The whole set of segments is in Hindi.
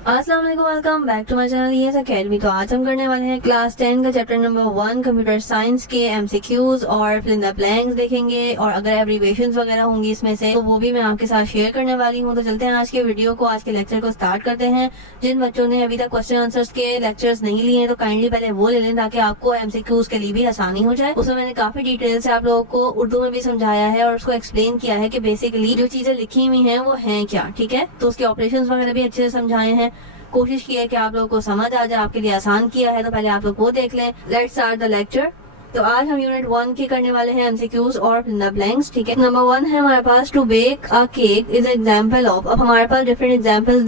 अस्सलाम वालेकुम, welcome back to my channel ये अकेडमी। तो आज हम करने वाले हैं क्लास 10 का चैप्टर नंबर 1 कंप्यूटर साइंस के एमसीक्यूज और फिल इन द ब्लैंक्स देखेंगे, और अगर एब्रीवेशंस वगैरह होंगी इसमें से तो वो भी मैं आपके साथ शेयर करने वाली हूँ। तो चलते हैं आज के वीडियो को, आज के लेक्चर को स्टार्ट करते हैं। जिन बच्चों ने अभी तक क्वेश्चन आंसर्स के लेक्चर्स नहीं लिए हैं तो काइंडली पहले वो ले लें ताकि आपको एमसीक्यूज के लिए भी आसानी हो जाए। उसमें मैंने काफी डिटेल से आप लोगों को उर्दू में भी समझाया है और उसको एक्सप्लेन किया है कि बेसिकली जो चीजें लिखी हुई है वो है क्या, ठीक है। तो उसके ऑपरेशन वगैरह भी अच्छे से समझाए हैं, कोशिश की है कि आप लोगों को समझ आ जाए, आपके लिए आसान किया है। तो पहले आप लोग वो देख लें। Let's start the lecture. तो आज हम यूनिट 1 के करने वाले हैं एमसीक्यूज और फिल इन द ब्लैंक्स, ठीक है। नंबर 1 है हमारे पास, to bake a cake is example of. अब हमारे पास डिफरेंट एग्जाम्पल्स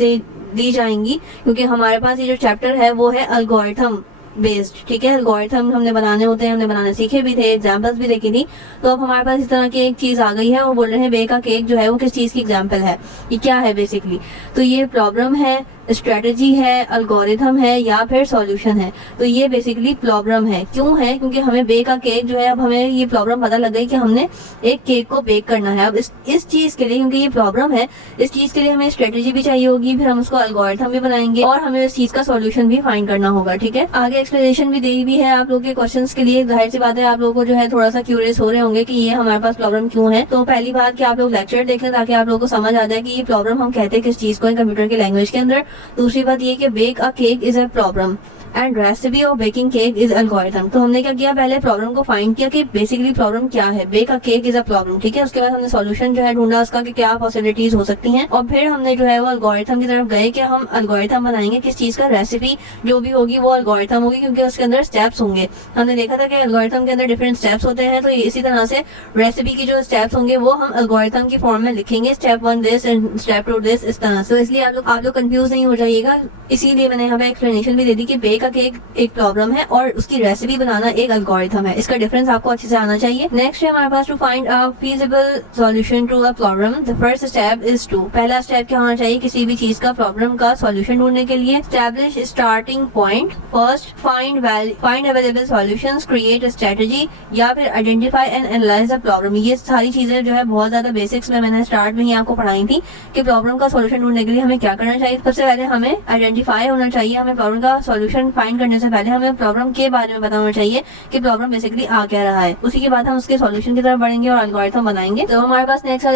दी जाएंगी क्योंकि हमारे पास ये जो चैप्टर है वो है एल्गोरिथम बेस्ड, ठीक है। एल्गोरिथम हमने बनाने होते हैं, हमने बनाने सीखे भी थे, एग्जांपल्स भी देखी थी। तो अब हमारे पास इस तरह की एक चीज आ गई है, वो बोल रहे हैं बेक का केक जो है वो किस चीज की एग्जांपल है, ये क्या है बेसिकली। तो ये प्रॉब्लम है, स्ट्रेटजी है, एल्गोरिथम है या फिर सॉल्यूशन है। तो ये बेसिकली प्रॉब्लम है। क्यों है? क्योंकि हमें बेक का केक जो है, अब हमें ये प्रॉब्लम पता लग गई कि हमने एक केक को बेक करना है। अब इस चीज के लिए, क्योंकि ये प्रॉब्लम है, इस चीज के लिए हमें स्ट्रेटजी भी चाहिए होगी, फिर हम उसको एल्गोरिथम भी बनाएंगे और हमें इस चीज का सॉल्यूशन भी फाइंड करना होगा, ठीक है। आगे एक्सप्लेनेशन भी दी हुई है आप लोगों के क्वेश्चंस के लिए। जाहिर सी बात है आप लोगों को जो है थोड़ा सा क्यूरियस हो रहे होंगे कि ये हमारे पास प्रॉब्लम क्यों है। तो पहली बात कि आप लोग लेक्चर देख लें ताकि आप लोगों को समझ आ जाए कि ये प्रॉब्लम हम कहते हैं किस चीज को है कंप्यूटर की लैंग्वेज के अंदर। दूसरी बात ये कि bake a cake is a problem and recipe of baking cake is algorithm. तो हमने क्या किया, पहले प्रॉब्लम को फाइंड किया कि बेसिकली प्रॉब्लम क्या है, bake a cake is a problem, ठीक है। उसके बाद हमने सॉल्यूशन जो है ढूंढा उसका कि क्या पॉसिबिलिटीज हो सकती हैं, और फिर हमने जो है वो एल्गोरिथम की तरफ गए कि हम एल्गोरिथम बनाएंगे किस चीज का, रेसिपी जो भी होगी वो एल्गोरिथम होगी क्योंकि उसके अंदर स्टेप्स होंगे। हमने देखा था कि एल्गोरिथम के अंदर डिफरेंट स्टेप्स होते हैं, तो इसी तरह से रेसिपी की जो स्टेप्स होंगे वो हम एल्गोरिथम की फॉर्म में लिखेंगे, step 1 this and step 2 this, इस तरह से। तो इसलिए आप लोग कंफ्यूज नहीं हो जाइएगा, इसीलिए मैंने यहाँ पे एक्सप्लेनेशन भी दे दी कि बेक का केक एक प्रॉब्लम है और उसकी रेसिपी बनाना एक एल्गोरिथम है। इसका डिफरेंस आपको अच्छे से आना चाहिए। नेक्स्ट है हमारे पास, to find a feasible solution to a problem the first step is to. पहला स्टेप क्या होना चाहिए किसी भी चीज का प्रॉब्लम का सॉल्यूशन ढूंढने के लिए? Establish starting point, first find available solutions, create strategy या फिर identify and analyse the problem. ये सारी चीजें जो है बहुत ज्यादा बेसिक्स में मैंने स्टार्ट में ही आपको पढ़ाई थी कि प्रॉब्लम का सॉल्यूशन ढूंढने के लिए हमें क्या करना चाहिए। सबसे पहले हमें आइडेंटिफाई होना चाहिए, हमें प्रॉब्लम का सॉल्यूशन फाइंड करने से पहले हमें प्रॉब्लम के बारे में पता होना चाहिए कि प्रॉब्लम बेसिकली आ क्या रहा है। उसी के बाद हम उसके सॉल्यूशन की तरफ बढ़ेंगे और एल्गोरिथम बनाएंगे। तो हमारे पास नेक्स्ट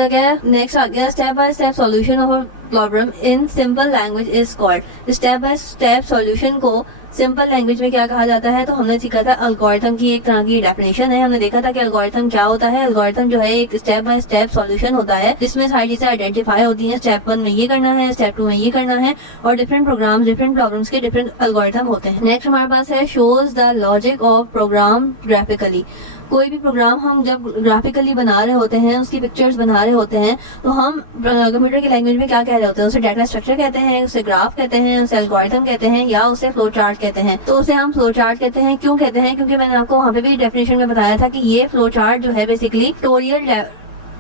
आ गया step by step solution of problem in simple language is called. Step by step solution को सिंपल लैंग्वेज में क्या कहा जाता है? तो हमने सीखा था एल्गोरिथम की एक तरह की डेफिनेशन है। हमने देखा था कि एल्गोरिथम क्या होता है। एल्गोरिथम जो है एक स्टेप बाय स्टेप सॉल्यूशन होता है जिसमें सारी चीजें आइडेंटिफाई होती हैं। स्टेप 1 में ये करना है, स्टेप 2 में ये करना है, और डिफरेंट प्रोग्राम डिफरेंट प्रॉब्लम्स के डिफरेंट एल्गोरिथम होते हैं। नेक्स्ट हमारे पास है shows the logic of program graphically. कोई भी प्रोग्राम हम जब ग्राफिकली बना रहे होते हैं, उसकी पिक्चर्स बना रहे होते हैं, तो हम कंप्यूटर की लैंग्वेज में क्या कह रहे होते हैं? उसे डाटा स्ट्रक्चर कहते हैं, उसे ग्राफ कहते हैं, उसे एल्गोरिथम कहते हैं या उसे फ्लो चार्ट कहते हैं। तो उसे हम फ्लो चार्ट कहते हैं। क्यों कहते हैं? क्योंकि मैंने आपको वहाँ पे भी डेफिनेशन में बताया था कि ये फ्लो चार्ट जो है बेसिकली पिक्टोरियल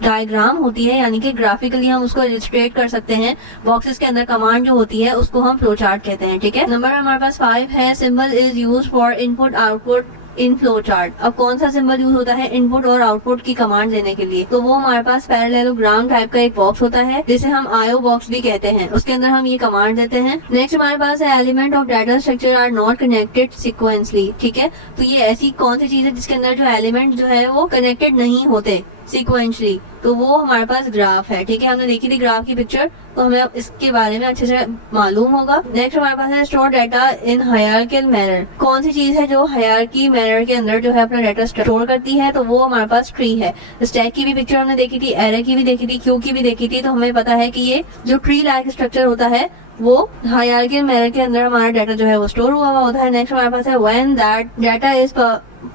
डायग्राम होती है, यानी कि ग्राफिकली हम उसको इलिस्ट्रेट कर सकते हैं। बॉक्सेस के अंदर कमांड जो होती है उसको हम फ्लो चार्ट कहते हैं, ठीक है। नंबर हमारे पास 5 है, symbol is use for input output in flow chart. अब कौन सा सिंबल यूज होता है इनपुट और आउटपुट की कमांड देने के लिए? तो वो हमारे पास पैरेललोग्राम टाइप का एक बॉक्स होता है जिसे हम आईओ बॉक्स भी कहते हैं। उसके अंदर हम ये कमांड देते हैं। नेक्स्ट हमारे पास है, element of data structure are not connected sequentially, ठीक है। तो ये ऐसी कौन सी चीज है जिसके अंदर जो एलिमेंट जो है वो कनेक्टेड नहीं होते सिक्वेंशली? तो वो हमारे पास ग्राफ है, ठीक है। हमने देखी थी ग्राफ की पिक्चर, तो हमें इसके बारे में अच्छे से मालूम होगा। नेक्स्ट हमारे पास है, store data in hierarchical manner. कौन सी चीज है जो हायरार्की मैनर के अंदर जो है अपना डाटा स्टोर करती है? तो वो हमारे पास ट्री है। स्टैक की भी पिक्चर हमने देखी थी, एरे की भी देखी थी, क्यू की भी देखी थी। तो हमें पता है कि ये जो ट्री लाइक स्ट्रक्चर होता है वो हायरार्किकल मैनर के अंदर हमारा डाटा जो है वो स्टोर हुआ होता है। नेक्स्ट हमारे पास है, when that data is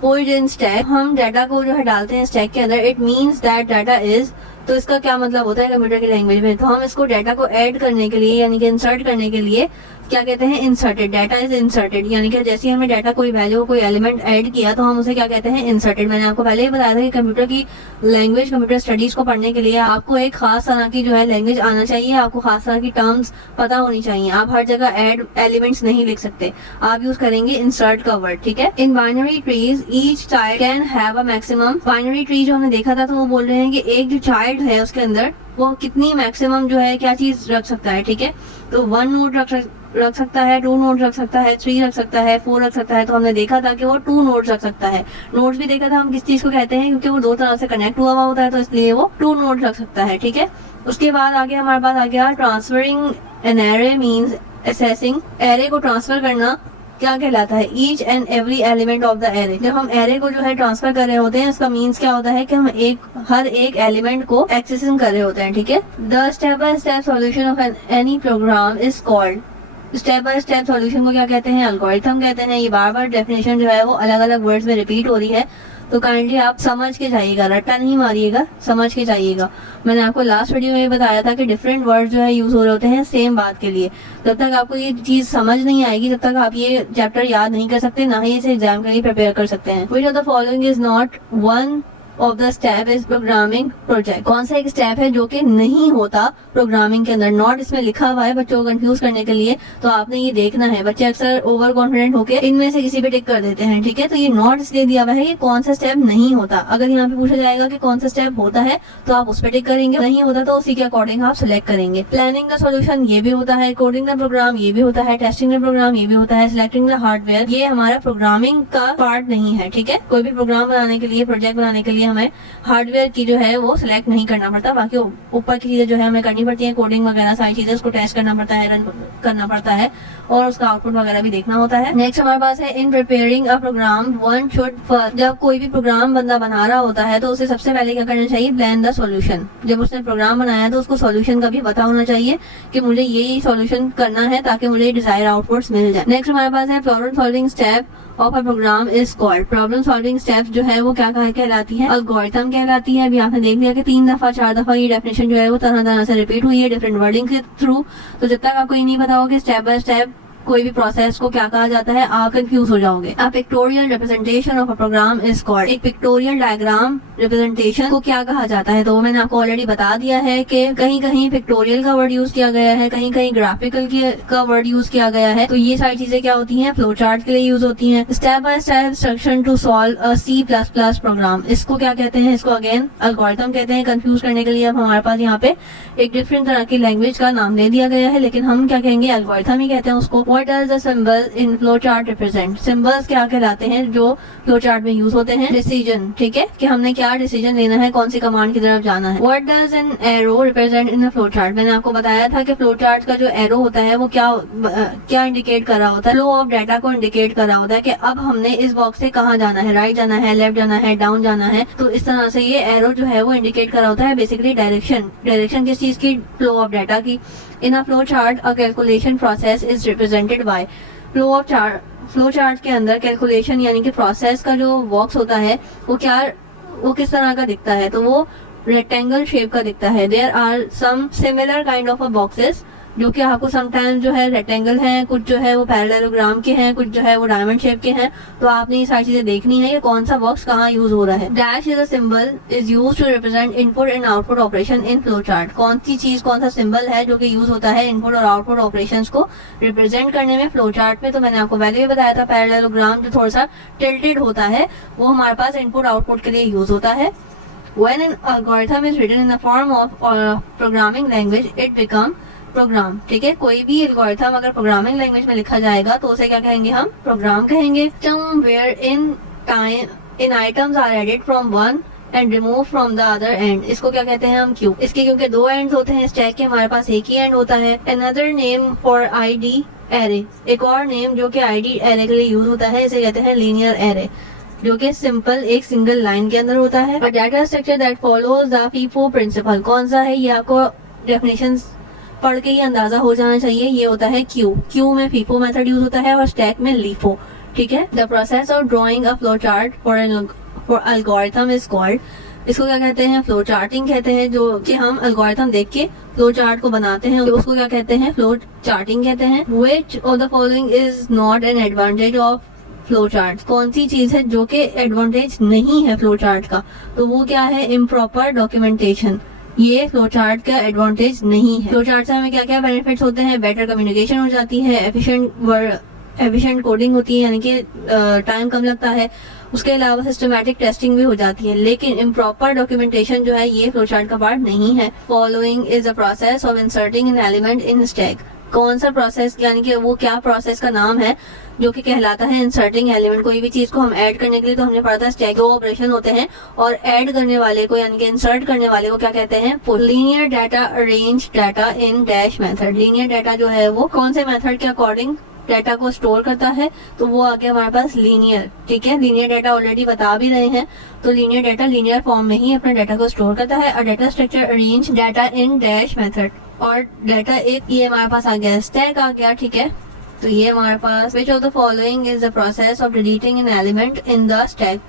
pulled in stack. हम डाटा को जो है डालते हैं स्टैक के अंदर, it means that data is. तो इसका क्या मतलब होता है कंप्यूटर की लैंग्वेज में? तो हम इसको डाटा को ऐड करने के लिए यानी कि इंसर्ट करने के लिए क्या कहते हैं? इंसर्टेड। डाटा इज इंसर्टेड, यानी कि जैसे हमने डाटा कोई वैल्यू कोई एलिमेंट ऐड किया तो हम उसे क्या कहते हैं? इंसर्टेड। मैंने आपको पहले ही बताया था कि कंप्यूटर की लैंग्वेज, कंप्यूटर स्टडीज को पढ़ने के लिए आपको एक खास तरह की जो है लैंग्वेज आना चाहिए, आपको खास तरह की टर्म्स पता होनी चाहिए। आप हर जगह ऐड एलिमेंट्स नहीं लिख सकते, आप यूज करेंगे इंसर्ट का वर्ड, ठीक है। In binary trees each child can have a maximum. Binary tree जो हमने देखा था तो वो बोल रहे हैं कि एक जो चाइल्ड है उसके अंदर वो कितनी मैक्सिमम जो है क्या चीज रख सकता है, ठीक है। तो 1 नोड रख सकता है, 2 नोड्स रख सकता है, 3 रख सकता है, 4 रख सकता है। तो हमने देखा था कि वो 2 नोड्स रख सकता है। नोड्स भी देखा था हम किस चीज को कहते हैं, क्योंकि वो 2 तरह से कनेक्ट हुआ होता है, तो इसलिए वो 2 नोड्स रख सकता है। ठीक है, उसके बाद आगे हमारे पास आ गया transferring an array means assessing. Array को ट्रांसफर करना क्या कहलाता है? Each and every element of the array. जब हम एरे को जो है ट्रांसफर कर रहे होते हैं, इसका मीन्स क्या होता है कि हम हर एक एलिमेंट को एक्सेसिंग कर रहे होते हैं। ठीक है, the step by step solution of any program is called. Step by step solution को क्या कहते हैं? एल्गोरिथम कहते हैं। ये बार बार डेफिनेशन जो है वो अलग अलग वर्ड्स में रिपीट हो रही है, तो काइंडली आप समझ के जाइएगा, रट्टा नहीं मारिएगा, समझ के जाइएगा। मैंने आपको लास्ट वीडियो में बताया था कि डिफरेंट वर्ड जो है यूज हो रहे होते हैं सेम बात के लिए। जब तक आपको ये चीज समझ नहीं आएगी, तब तक आप ये चैप्टर याद नहीं कर सकते, ना ही इसे एग्जाम के लिए प्रिपेयर कर सकते हैं। Which of the following is not one of the step is programming project. कौन सा एक स्टेप है जो कि नहीं होता प्रोग्रामिंग के अंदर? नॉट इसमें लिखा हुआ है बच्चों को कंफ्यूज करने के लिए, तो आपने ये देखना है। बच्चे अक्सर ओवर कॉन्फिडेंट होकर इनमें से किसी पे टिक कर देते हैं। ठीक है, तो ये नॉट इसलिए दिया हुआ है कि कौन सा स्टेप नहीं होता। अगर यहाँ पे पूछा जाएगा कि कौन सा स्टेप होता है, तो आप उस पर टिक करेंगे, नहीं होता तो उसी के अकॉर्डिंग आप सिलेक्ट करेंगे। प्लानिंग द सोल्यूशन ये भी होता है, कोडिंग द प्रोग्राम ये भी होता है, टेस्टिंग द प्रोग्राम ये भी होता है, सिलेक्टिंग द हार्डवेयर ये हमारा प्रोग्रामिंग का पार्ट नहीं है। ठीक है, कोई भी प्रोग्राम बनाने के लिए, प्रोजेक्ट बनाने के लिए हमें हार्डवेयर की जो है वो सिलेक्ट नहीं करना पड़ता। बाकी ऊपर की चीजें जो है हमें करनी पड़ती है, कोडिंग वगैरह सारी चीजें, उसको टेस्ट करना पड़ता है, रन करना पड़ता है, और उसका आउटपुट वगैरह भी देखना होता है। नेक्स्ट हमारे पास है in preparing a programme one should first. जब कोई भी प्रोग्राम बंदा बना रहा होता है, तो उसे सबसे पहले क्या करना चाहिए? Plan the solution. जब उसने प्रोग्राम बनाया तो उसको सॉल्यूशन का भी पता होना चाहिए कि मुझे ये सॉल्यूशन करना है ताकि मुझे डिजायर आउटपुट्स मिल जाए। नेक्स्ट हमारे पास है problem solving step of a program is called. Problem solving step जो है वो क्या कहलाती है? एल्गोरिथम कहलाती है। अभी आपने देख लिया कि 3 दफा 4 दफा ये डेफिनेशन जो है वो तरह तरह से रिपीट हुई है डिफरेंट वर्डिंग के थ्रू। तो जब तक आपको ये नहीं पता हो कि स्टेप बाय स्टेप कोई भी प्रोसेस को क्या कहा जाता है, आप कंफ्यूज हो जाओगे। अब pictorial representation of a program is called. एक पिक्टोरियल डायग्राम रिप्रेजेंटेशन को क्या कहा जाता है? तो वो मैंने आपको ऑलरेडी बता दिया है कि कहीं कहीं पिक्टोरियल का वर्ड यूज किया गया है, कहीं कहीं ग्राफिकल का वर्ड यूज किया गया है। तो ये सारी चीजें क्या होती हैं? फ्लो चार्ट के लिए यूज होती हैं। Step by step instruction to solve a C++ program, इसको क्या कहते हैं? इसको अगेन एल्गोरिथम कहते हैं। कंफ्यूज करने के लिए अब हमारे पास यहाँ पे एक डिफरेंट तरह की लैंग्वेज का नाम दे दिया गया है, लेकिन हम क्या कहेंगे? एल्गोरिथम ही कहते हैं उसको। What does the symbol in flow chart represent? Symbols क्या कहलाते हैं जो फ्लो चार्ट में यूज होते हैं? डिसीजन। ठीक है, कि हमने क्या डिसीजन लेना है, कौन सी कमांड की तरफ जाना है। What does an arrow represent in the flow chart? मैंने आपको बताया था कि फ्लो चार्ट का जो एरो होता है वो क्या इंडिकेट कर रहा होता है? फ्लो ऑफ डाटा को इंडिकेट कर रहा होता है कि अब हमने इस बॉक्स से कहाँ जाना है, राइट जाना है, लेफ्ट जाना है, डाउन जाना है। तो इस तरह से ये एरो जो है वो इंडिकेट कर रहा होता है बेसिकली डायरेक्शन किस चीज की? फ्लो ऑफ डाटा की। In a flow chart a calculation process is represented by. Flow chart के अंदर कैलकुलेशन यानी कि प्रोसेस का जो बॉक्स होता है वो किस तरह का दिखता है? तो वो रेक्टेंगल शेप का दिखता है। There are some similar kind of boxes जो कि आपको समटाइम्स जो है रेक्टेंगल हैं, कुछ जो है वो पैरेललोग्राम के हैं, कुछ जो है वो डायमंड शेप के हैं। तो आपने ये सारी चीजें देखनी है कि कौन सा बॉक्स कहाँ यूज हो रहा है। Dash is a symbol is use to represent input and output operation in flow chart. कौन सा सिंबल है जो कि यूज होता है इनपुट और आउटपुट ऑपरेशंस को रिप्रेजेंट करने में फ्लो चार्ट में? तो मैंने आपको पहले भी बताया था, पैरेललोग्राम जो थोड़ा सा टिल्टेड होता है वो हमारे पास इनपुट आउटपुट के लिए यूज होता है। When an algorithm is written in the form of programming language, it become program. ठीक है, कोई भी एल्गोरिथम अगर प्रोग्रामिंग लैंग्वेज में लिखा जाएगा तो उसे क्या कहेंगे? हम प्रोग्राम कहेंगे। Where in items are added from one end remove from the other end, इसको क्या कहते हैं हम? क्यू। इसके क्योंकि 2 एंड्स होते हैं, स्टैक के हमारे पास एक ही एंड होता है। Another name for ID array, एक और नेम जो कि ID एरे के लिए यूज होता है, इसे कहते हैं लीनियर एरे, जो कि सिंपल एक सिंगल लाइन के अंदर होता है। Data structure that follows the FIFO principle, कौन सा है? ये आपको डेफिनेशंस पढ़ के ही अंदाजा हो जाना चाहिए। ये होता है क्यू में फीफो मेथड यूज होता है और स्टैक में लीफो। ठीक है, the process of drawing a flow chart for algorithm is called, इसको क्या कहते हैं? फ्लो चार्टिंग कहते हैं। जो कि हम एल्गोरिथम देख के फ्लो चार्ट को बनाते हैं उसको क्या कहते हैं? फ्लो चार्टिंग कहते हैं। Which of the following is not an advantage of flow chart? कौन सी चीज है जो कि एडवांटेज नहीं है फ्लो चार्ट का? तो वो क्या है? इम्प्रॉपर डॉक्यूमेंटेशन, ये फ्लो चार्ट का एडवांटेज नहीं है। फ्लो चार्ट से हमें क्या क्या बेनिफिट्स होते हैं? बेटर कम्युनिकेशन हो जाती है, एफिशिएंट कोडिंग होती है यानी कि टाइम कम लगता है, उसके अलावा सिस्टमैटिक टेस्टिंग भी हो जाती है। लेकिन इम्प्रॉपर डॉक्यूमेंटेशन जो है ये फ्लो चार्ट का पार्ट नहीं है। Following is a process of inserting N element in stack. कौन सा प्रोसेस, यानी कि वो क्या प्रोसेस का नाम है जो कि कहलाता है इंसर्टिंग एलिमेंट। कोई भी चीज को हम ऐड करने के लिए तो हमने पढ़ा था स्टैक, दो ऑपरेशन होते हैं और ऐड करने वाले को यानी कि इंसर्ट करने वाले को क्या कहते हैं, push. Linear data arrange data in dash method. Linear data जो है वो कौन से मेथड के अकॉर्डिंग डाटा को स्टोर करता है, तो वो आ गया हमारे पास लीनियर। ठीक है, लीनियर डाटा ऑलरेडी बता भी रहे हैं, तो लीनियर डाटा लीनियर फॉर्म में ही अपने डाटा को स्टोर करता है। और data structure arrange data in dash method. और डाटा एक ये हमारे पास आ गया स्टैक आ गया। ठीक है, तो ये हमारे पास which of the following is the process of deleting an element in the stack.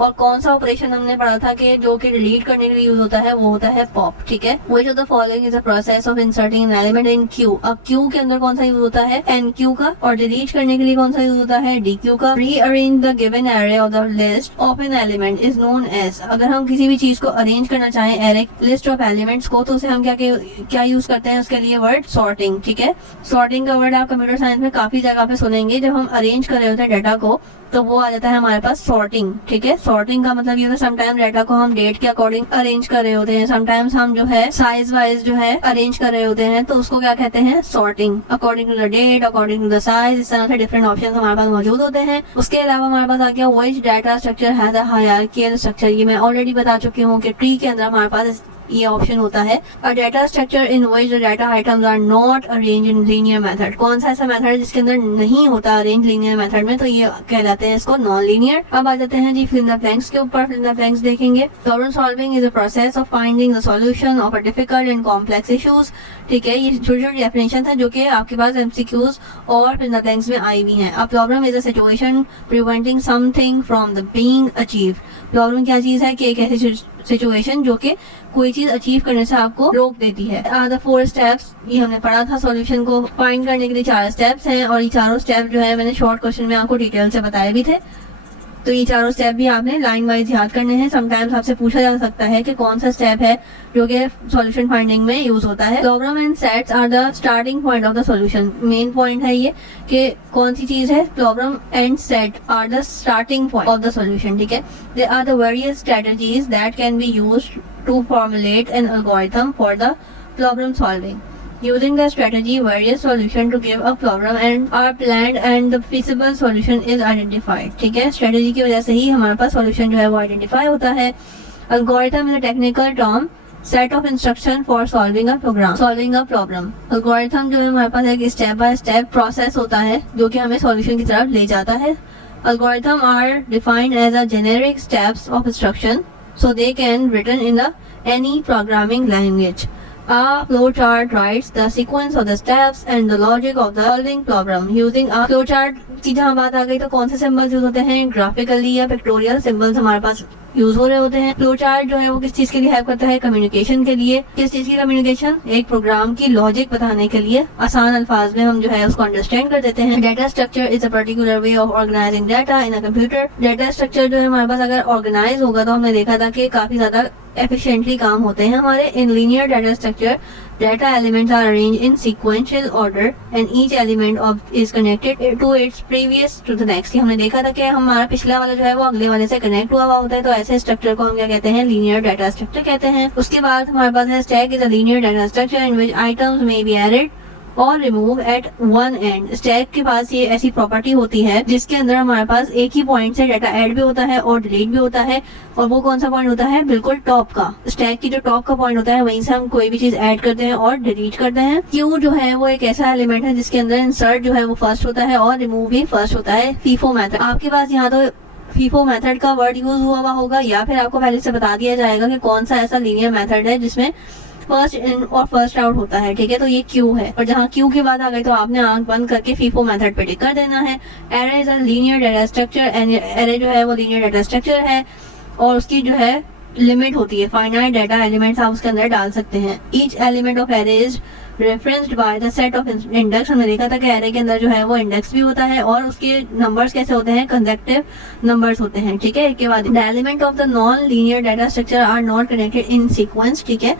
और कौन सा ऑपरेशन हमने पढ़ा था कि जो कि डिलीट करने के लिए यूज होता है, वो होता है पॉप। ठीक है, विच of the following is the process of inserting N element in Q. अब क्यू के अंदर कौन सा यूज होता है, एन क्यू का। और डिलीट करने के लिए कौन सा यूज होता है, डी क्यू का। Rearrange the given array of the list of N element is known as. अगर हम किसी भी चीज को अरेंज करना चाहें एरे लिस्ट ऑफ एलिमेंट्स को, तो उसे हम क्या यूज करते हैं, उसके लिए वर्ड सॉर्टिंग। ठीक है, सॉर्टिंग का वर्ड आप कंप्यूटर साइंस में काफी जगह पे सुनेंगे। जब हम अरेंज कर रहे होते हैं डाटा को तो वो आ जाता है हमारे पास सॉर्टिंग। ठीक है, सॉर्टिंग का मतलब ये होता है समटाइम डाटा को हम डेट के अकॉर्डिंग अरेंज कर रहे होते हैं, समटाइम्स हम जो है साइज वाइज जो है अरेंज कर रहे होते हैं, तो उसको क्या कहते हैं, sorting. According to the date, according to the size, इस तरह से डिफरेंट ऑप्शन हमारे पास मौजूद होते हैं। उसके अलावा हमारे पास आ गया which data structure has a hierarchical structure. ये मैं ऑलरेडी बता चुकी हूँ कि ट्री के अंदर हमारे पास ये ऑप्शन होता है। A data structure in which the data items are not arrange in linear method. कौन सा ऐसा मेथड है जिसके अंदर नहीं होता अरेंज लीनियर मेथड में, तो ये कहलाते हैं इसको नॉन लीनियर। अब आ जाते हैं जी फिल इन द ब्लैंक्स के ऊपर। फिल इन द ब्लैंक्स देखेंगे, problem solving is a process of finding the solution of a difficult and complex issues. ठीक है, ये छोटी छोटी डेफिनेशन है जो कि आपके पास एमसीक्यूज और फिल इन द ब्लैंक्स में आई हुई हैं। A problem is a situation preventing something from the being achieve. Problem क्या चीज है कि एक ऐसी सिचुएशन जो कि कोई चीज अचीव करने से आपको रोक देती है। आर द 4 स्टेप्स, ये हमने पढ़ा था। सॉल्यूशन को फाइंड करने के लिए 4 स्टेप्स हैं और ये चारों स्टेप जो है मैंने शॉर्ट क्वेश्चन में आपको डिटेल से बताए भी थे। तो ये चारों स्टेप भी आपने लाइन वाइज याद करने हैं। समटाइम्स आपसे पूछा जा सकता है कि कौन सा स्टेप है जो कि सॉल्यूशन फाइंडिंग में यूज होता है। Problem and sets are the starting point of the solution. Main point है ये कि कौन सी चीज है, problem and set are the starting point of the solution. ठीक है, they are the various strategies that can be used to formulate an algorithm for the problem solving. Using the strategy, various solution to give a problem and are planned and the feasible solution is identified. ठीक है, strategy की वजह से ही हमारे पास solution जो है वो identify होता है। Algorithm is a technical term set of instruction for solving a program. Solving a problem. Algorithm जो है हमारे पास एक step by step process होता है जो कि हमें solution की तरफ ले जाता है। Algorithm are defined as a generic steps of instruction, so they can written in any programming language. A flowchart writes the sequence of the steps and the logic of the solving problem. Using a flowchart की जहाँ बात आ गई तो कौन से सिंबल्स यूज होते हैं, ग्राफिकली या पिक्टोरियल सिंबल्स हमारे पास यूज हो रहे होते हैं। फ्लोचार्ट जो है वो किस चीज के लिए हेल्प करता है, कम्युनिकेशन के लिए। किस चीज की कम्युनिकेशन, एक प्रोग्राम की लॉजिक बताने के लिए आसान अल्फाज में हम जो है उसको अंडरस्टैंड कर देते हैं। Data structure is a particular way of organizing data in a computer. Data structure जो है हमारे पास अगर ऑर्गेनाइज होगा तो हमने देखा था कि काफी ज्यादा एफिशिएंटली काम होते हैं हमारे। In linear data structure data elements are arranged in sequential order and each element of is connected to its previous to the next। हमने देखा था कि हमारा पिछला वाला जो है वो अगले वाले से कनेक्ट हुआ होता है, तो ऐसे स्ट्रक्चर को हम क्या कहते हैं, लीनियर डाटा स्ट्रक्चर कहते हैं। उसके बाद हमारे पास है stack is a linear data structure in which items may be added और remove at one end. Stack के पास ये ऐसी प्रॉपर्टी होती है जिसके अंदर हमारे पास एक ही पॉइंट से डाटा ऐड भी होता है और डिलीट भी होता है। और वो कौन सा पॉइंट होता है, बिल्कुल टॉप का। स्टैक की जो टॉप का पॉइंट होता है वहीं से हम कोई भी चीज ऐड करते हैं और डिलीट करते हैं। क्यू जो है वो एक ऐसा एलिमेंट है जिसके अंदर इंसर्ट जो है वो फर्स्ट होता है और रिमूव भी फर्स्ट होता है। फीफो मेथड, आपके पास यहाँ तो फीफो मेथड का वर्ड यूज हुआ होगा या फिर आपको पहले से बता दिया जाएगा कि कौन सा ऐसा लीनियर मेथड है जिसमें फर्स्ट इन और फर्स्ट आउट होता है। ठीक है, तो ये क्यू है और जहाँ क्यू के बाद आ गई तो आपने आंख बंद करके फीफो मेथड पे टिक कर देना है। Array is a linear data structure and array जो है वो लीनियर डाटा स्ट्रक्चर है और उसकी जो है लिमिट होती है, फाइनाइट डाटा एलिमेंट्स आप उसके अंदर डाल सकते हैं। Each element of array is referenced by the set of index. हमने देखा था कि एरे के अंदर जो है वो इंडेक्स भी होता है और उसके नंबर्स कैसे होते हैं, कंसेक्टिव नंबर्स होते हैं। ठीक है, एक के बाद the element of the non linear data structure are not connected in sequence. ठीक है,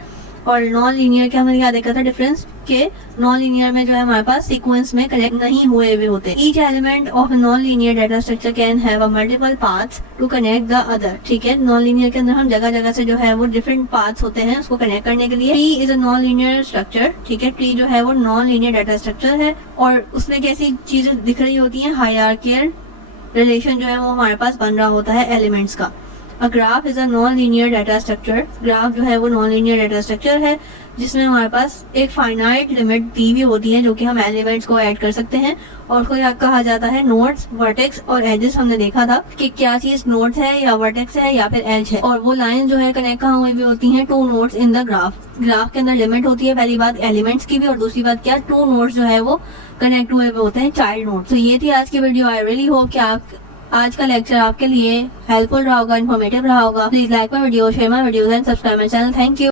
और नॉन लीनियर के हमने क्या देखा था डिफरेंस, के नॉन लीनियर में जो है हमारे पास सीक्वेंस में कनेक्ट नहीं हुए हुए होते। Each element of non linear data structure can have a multiple paths to connect the other. ठीक है, नॉन लीनियर के अंदर हम जगह जगह से जो है वो डिफरेंट पाथ्स होते हैं उसको कनेक्ट करने के लिए। Tree is a non linear structure. ठीक है, ट्री जो है वो नॉन लीनियर डाटा स्ट्रक्चर है और उसमें कैसी चीजें दिख रही होती है, हायरार्कियल रिलेशन जो है वो हमारे पास बन रहा होता है एलिमेंट्स का। A graph is a non linear data structure. Graph जो है वो नॉन लीनियर डाटा स्ट्रक्चर है जिसमें हमारे पास एक फाइनाइट लिमिट दी हुई होती है जो कि हम एलिमेंट्स को ऐड कर सकते हैं और उसको कहा जाता है नोड्स, वर्टेक्स और एजेस। हमने देखा था कि क्या चीज नोड्स है या वर्टेक्स है या फिर एज है। और वो लाइन जो है कनेक्ट कहाँ हुई होती हैं, two nodes in the graph. Graph के अंदर लिमिट होती है पहली बात एलिमेंट्स की भी और दूसरी बात क्या, टू नोड्स जो है वो कनेक्ट हुए होते हैं, चाइल्ड नोड्स। तो ये थी आज की वीडियो। आई रियली होप कि आप आज का लेक्चर आपके लिए हेल्पफुल रहा होगा, इन्फॉर्मेटिव रहा होगा। Please like my video, share my videos and subscribe my channel. Thank you.